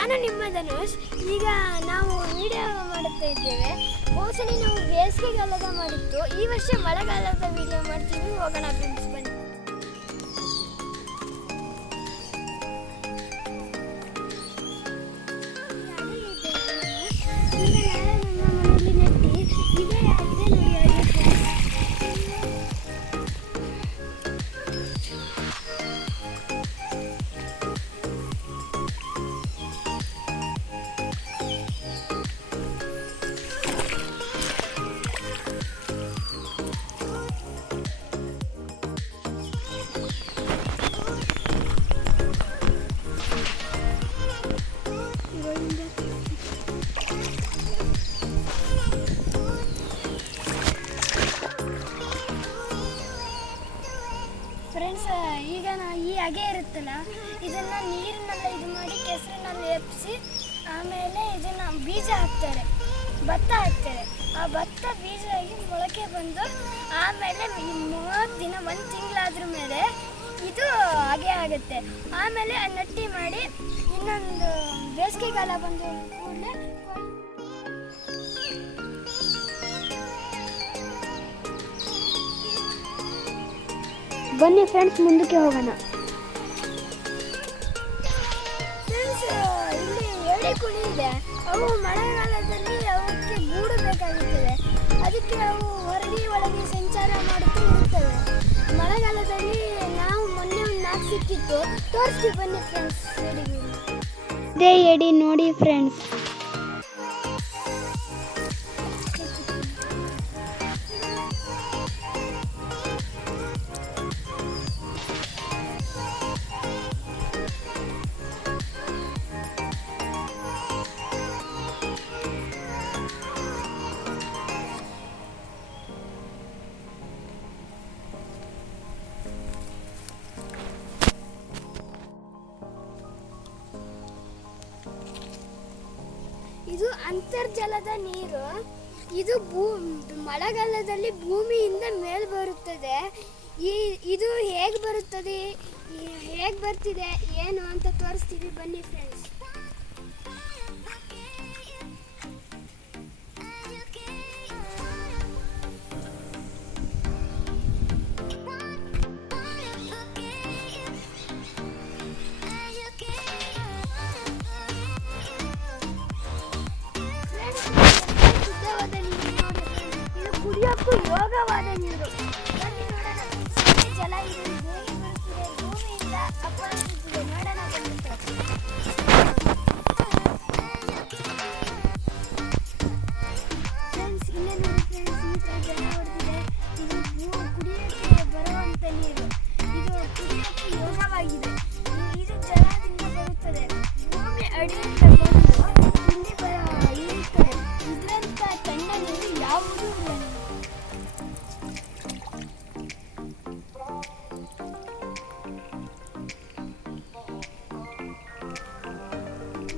ನಾನು ನಿಮ್ಮ ಧನುಷ್. ಈಗ ನಾವು ವಿಡಿಯೋ ಮಾಡುತ್ತಾ ಇದ್ದೇವೆ. ಹೋದ ನಾವು ಬೇಸಿಗೆಗಾಲದ ಮಾಡಿತ್ತು, ಈ ವರ್ಷ ಮಳೆಗಾಲದ ವಿಡಿಯೋ ಮಾಡ್ತೀವಿ. ಹೋಗೋಣ ಫ್ರೆಂಡ್ಸ್, ಬನ್ನಿ. ಫ್ರೆಂಡ್ಸ್, ಈಗ ಈ ಅಗೆ ಇರುತ್ತಲ್ಲ, ಇದನ್ನು ನೀರಿನೆಲ್ಲ ಇದು ಮಾಡಿ ಕೆಸರಿನಲ್ಲಿ ಎಪ್ಪಿಸಿ ಆಮೇಲೆ ಇದನ್ನು ಬೀಜ ಹಾಕ್ತಾರೆ, ಭತ್ತ ಹಾಕ್ತಾರೆ. ಆ ಭತ್ತ ಬೀಜ ಆಗಿ ಮೊಳಕೆ ಬಂದು ಆಮೇಲೆ 30 ದಿನ 1 ತಿಂಗಳಾದ್ರ ಮೇಲೆ ಇದು ಅಗೆ ಆಗುತ್ತೆ. ಆಮೇಲೆ ನಟ್ಟಿ ಮಾಡಿ ಇನ್ನೊಂದು ಬೇಸಿಗೆಗಾಲ ಬಂದ ಕೂಡಲೇ ಬನ್ನಿ ಫ್ರೆಂಡ್ಸ್, ಮುಂದಕ್ಕೆ ಹೋಗೋಣ. ಫ್ರೆಂಡ್ಸ್, ಇಲ್ಲಿ ಎಳೆ ಕುಳಿ ಇದೆ. ಅವು ಮಳೆಗಾಲದಲ್ಲಿ ಅವಕ್ಕೆ ಗೂಡು ಬೇಕಾಗುತ್ತದೆ. ಅದಕ್ಕೆ ಅವು ಹೊರಗೆ ಒಳಗೆ ಸಂಚಾರ ಮಾಡುತ್ತಾ ಇರುತ್ತವೆ. ಮಳೆಗಾಲದಲ್ಲಿ ನಾವು ಮೊನ್ನೆ ಒಂದು 4 ಸಿಕ್ಕಿತ್ತು, ತೋರಿಸ್ತೀವಿ ಬನ್ನಿ ಫ್ರೆಂಡ್ಸ್. ಇದೇ ಎಡಿ ನೋಡಿ ಫ್ರೆಂಡ್ಸ್. ಇದು ಅಂತರ್ಜಲದ ನೀರು. ಇದು ಮಳೆಗಾಲದಲ್ಲಿ ಭೂಮಿಯಿಂದ ಮೇಲೆ ಬರುತ್ತದೆ. ಇದು ಹೇಗೆ ಬರುತ್ತದೆ, ಹೇಗೆ ಬರ್ತಿದೆ ಏನು ಅಂತ ತೋರಿಸ್ತೀವಿ ಬನ್ನಿ ಫ್ರೆಂಡ್ಸ್. ಕುಡಿಯೋಕ್ಕೂ ಯೋಗವಾದ ನೀರು. ಬನ್ನಿ ನೋಡೋಣ ಜಲ ಇದು ಹೇಗೆ ಬರುತ್ತಿದೆ, ಭೂಮಿಯಿಂದ ಅಪ್ಪಳಿಸುತ್ತಿದೆ. ನೋಡೋಣ ಬನ್ನಿ ಫ್ರೆಂಡ್ಸ್. ಇಲ್ಲೇ ನೋಡಿ ಫ್ರೆಂಡ್ಸ್, ಈ ಜಲ ಹೊಡೆದಿದೆ. ಇದು ಕುಡಿಯೋಕ್ಕೆ ಬರುವಂಥ ನೀರು. ಇದು ಕುಡಿಯೋಕ್ಕೂ ಯೋಗವಾಗಿದೆ. ಇದು ಜಲದಿಂದ ಬರುತ್ತದೆ. ಭೂಮಿ ಅಡಿಯಿಂದ ಬಂದು ಇಲ್ಲಿ ಇರುತ್ತದೆ. ಇದರಂಥ ತಣ್ಣ ನೀರು ಯಾವುದೂ ಇಲ್ಲ.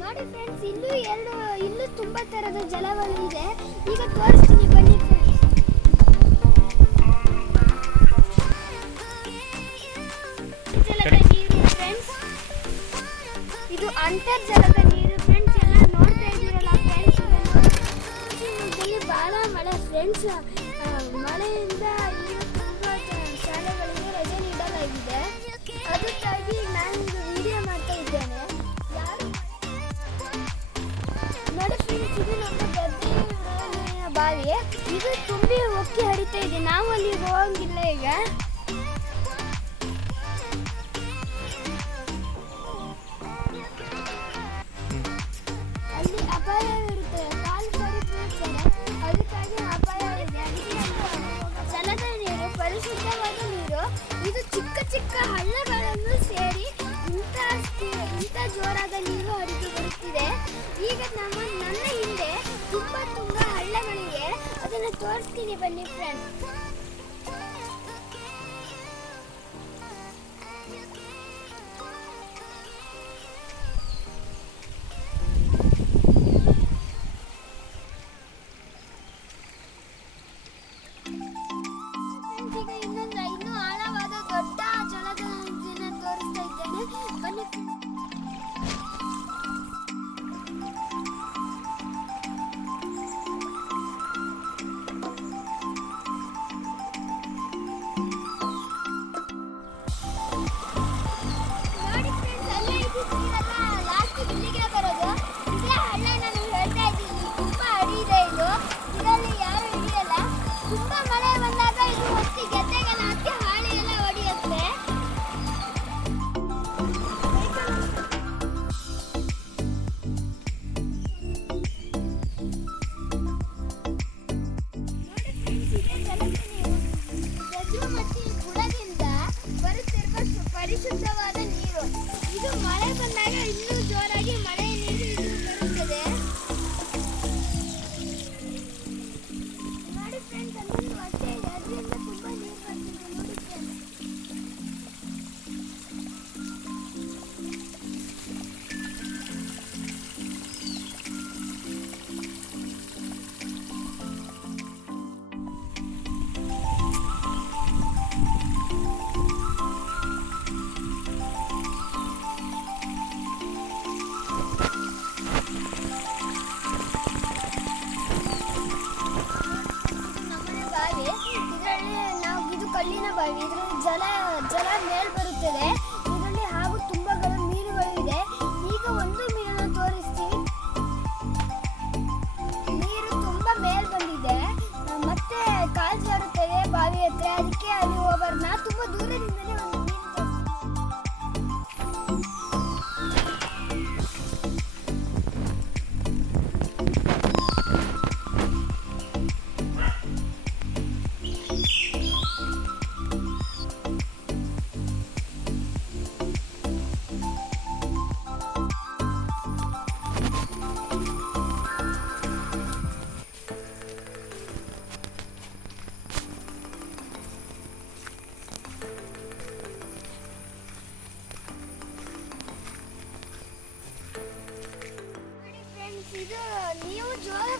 ನೋಡಿ ಫ್ರೆಂಡ್ಸ್, ಇಲ್ಲೂ ತುಂಬಾ ತರದ ಜಲಗಳು ಇದೆ. ಈಗ ತೋರಿಸ್ತೀನಿ ಬನ್ನಿ ಫ್ರೆಂಡ್ಸ್. ಜಲದ ನೀರು ಫ್ರೆಂಡ್ಸ್, ಇದು ಅಂತರ್ಜಲದ ನೀರು ಫ್ರೆಂಡ್ಸ್. ಎಲ್ಲ ನೋಡ್ತಾ ಇದ್ದೀರಲ್ಲ ಫ್ರೆಂಡ್ಸ್. ಇಲ್ಲಿ ಬಹಳ ಮಳೆ ಫ್ರೆಂಡ್ಸ್. ಮಳೆಯಿಂದ ಈಗ ತುಂಬಾ ಶಾಲೆಗಳಿಗೆ ರಜೆ ನೀಡಲಾಗಿದೆ. ಅದಕ್ಕಾಗಿ ನಾನು ವಿಡಿಯೋ ಮಾಡ್ತಾ ಇದ್ದೇನೆ. ನೋಡಿ ಫ್ರೆಂಡ್ಸ್, ಇದು ನಮ್ಮ ಗದ್ದೆ ಬಾವಿ. ಇದು ತುಂಬಿ ಒಕ್ಕಿ ಹರಿತಾ ಇದೆ. ನಾವು ಅಲ್ಲಿಗೆ ಹೋಗಂಗಿಲ್ಲ ಈಗ. ಅಲ್ಲಿ ಅಪಾಯವಿರುತ್ತದೆ, ಕಾಲು ಸರಿ ಬೀಳ್ತಾರೆ. ಅದಕ್ಕಾಗಿ ಅಪಾಯ ಇದೆ. ಜಲದ ನೀರು ಪರಿಶುದ್ಧವಾದ ನೀರು. ಇದು ಚಿಕ್ಕ ಚಿಕ್ಕ ಹಳ್ಳಗಳನ್ನು ಸೇರಿ ಇಂಥ ಜೋರಾದ ನೀರು ಹರಿದು ಬರುತ್ತಿದೆ. ಈಗ ನನ್ನ ಹಿಂದೆ ತುಂಬಾ ಹಳ್ಳಗಳಿವೆ. ಅದನ್ನು ತೋರಿಸ್ತೀನಿ ಬನ್ನಿ ಫ್ರೆಂಡ್ಸ್.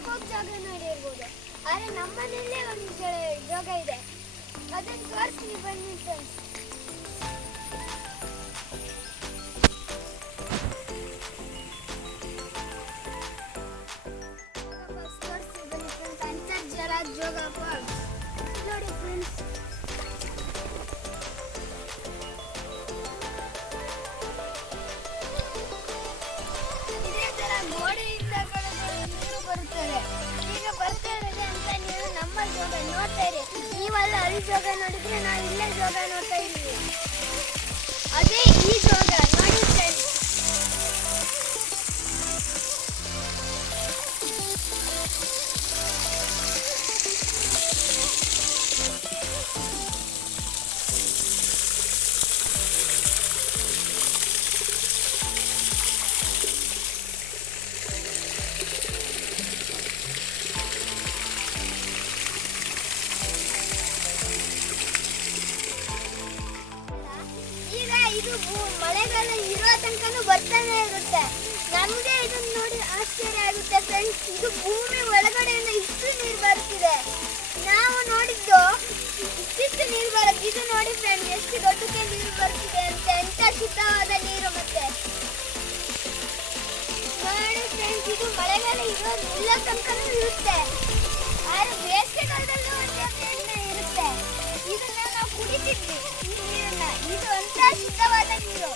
ಆಡಕ್ಕೆ ಹೋಗಿ ಜಾಗ ನೋಡಿರ್ಬೋದು. ಆದರೆ ನಮ್ಮನೆಯಲ್ಲೇ ಒಂದು ಜಾಗ ಇದೆ, ಅದನ್ನು ತೋರಿಸ್ತೀನಿ ಬನ್ನಿ ಫ್ರೆಂಡ್ಸ್. ತೋರಿಸ್ತೀನಿ ಬನ್ನಿ ಫ್ರೆಂಡ್ಸ್, ಅಂತರ್ಜಲ ಜೋಗ ಫಾಲ್ಸ್ ನೋಡಿ ಫ್ರೆಂಡ್ಸ್. ಇದೇ ಥರ ಗೋಡೆಯಿಂದ ನೀರು ಬರುತ್ತದೆ. ಈಗ ಬರ್ತಾ ಇರೋದೆ ಅಂತ ನೀವು ನಮ್ಮ ಜೋಗ ನೋಡ್ತಾ ಇರಿ. ನೀವೆಲ್ಲ ಅಲ್ಲಿ ಜೋಗ ನೋಡಿದ್ರೆ ನಾವು ಇಲ್ಲೇ ಜೋಗ ನೋಡ್ತಾ ಇದ್ದೀವಿ. ಅದೇ ಈ ಜೋಗ ನೋಡಿ ಫ್ರೆಂಡ್ಸ್. ಇದು ಮಳೆಗಾಲ ಇರೋ ತನಕನೂ ಬರ್ತಾನೆ ಇರುತ್ತೆ. ನಮಗೆ ಇದನ್ನ ನೋಡಿ ಆಶ್ಚರ್ಯ ಆಗುತ್ತೆ ಫ್ರೆಂಡ್ಸ್. ಇದು ಭೂಮಿ ಒಳಗಡೆಯಿಂದ ಇಷ್ಟು ನೀರು ಬರ್ತಿದೆ. ನಾವು ನೋಡಿದ್ದು ಇಷ್ಟಿಷ್ಟು ನೀರು ಬರುತ್ತೆ. ಇದು ನೋಡಿ ಫ್ರೆಂಡ್ಸ್, ಎಷ್ಟು ದೊಡ್ಡಕ್ಕೆ ನೀರು ಬರ್ತಿದೆ ಅಂತ. ಎಂತ ಶುದ್ಧವಾದ ನೀರು. ಮತ್ತೆ ನೋಡಿ ಫ್ರೆಂಡ್ಸ್, ಇದು ಮಳೆಗಾಲ ಇರೋ ತನಕನೂ ಇರುತ್ತೆ. ಆದರೆ ಬೇಸಿಗೆಗಾಲದಲ್ಲೂ ಇರುತ್ತೆ. ಇದನ್ನ ನಾವು ಕುಡಿತಿದ್ವಿ ಈ ನೀರನ್ನ. ಇದು ಅಂತ ಶುದ್ಧವಾದ ನೀರು.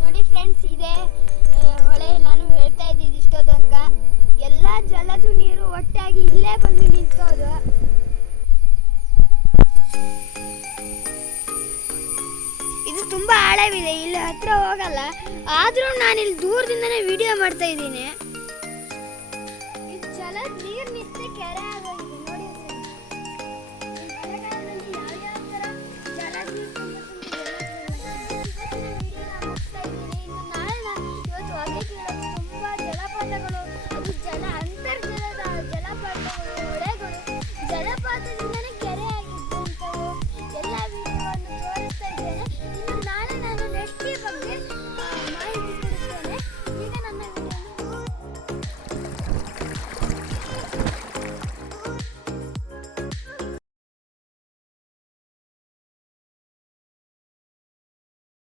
ನೋಡಿ ಫ್ರೆಂಡ್ಸ್, ಇದೆ ಹೊಳೆ. ನಾನು ಹೇಳ್ತಾ ಇದ್ದಿದ್ದು ಇಷ್ಟೋ ತನಕ ಎಲ್ಲ ಜಲದ ನೀರು ಒಟ್ಟಾಗಿ ಇಲ್ಲೇ ಬಂದು ನಿಂತೋದು. ಇದು ತುಂಬಾ ಆಳವಿದೆ, ಇಲ್ಲಿ ಹತ್ರ ಹೋಗಲ್ಲ. ಆದ್ರೂ ನಾನು ಇಲ್ಲಿ ದೂರದಿಂದನೇ ವಿಡಿಯೋ ಮಾಡ್ತಾ ಇದ್ದೀನಿ.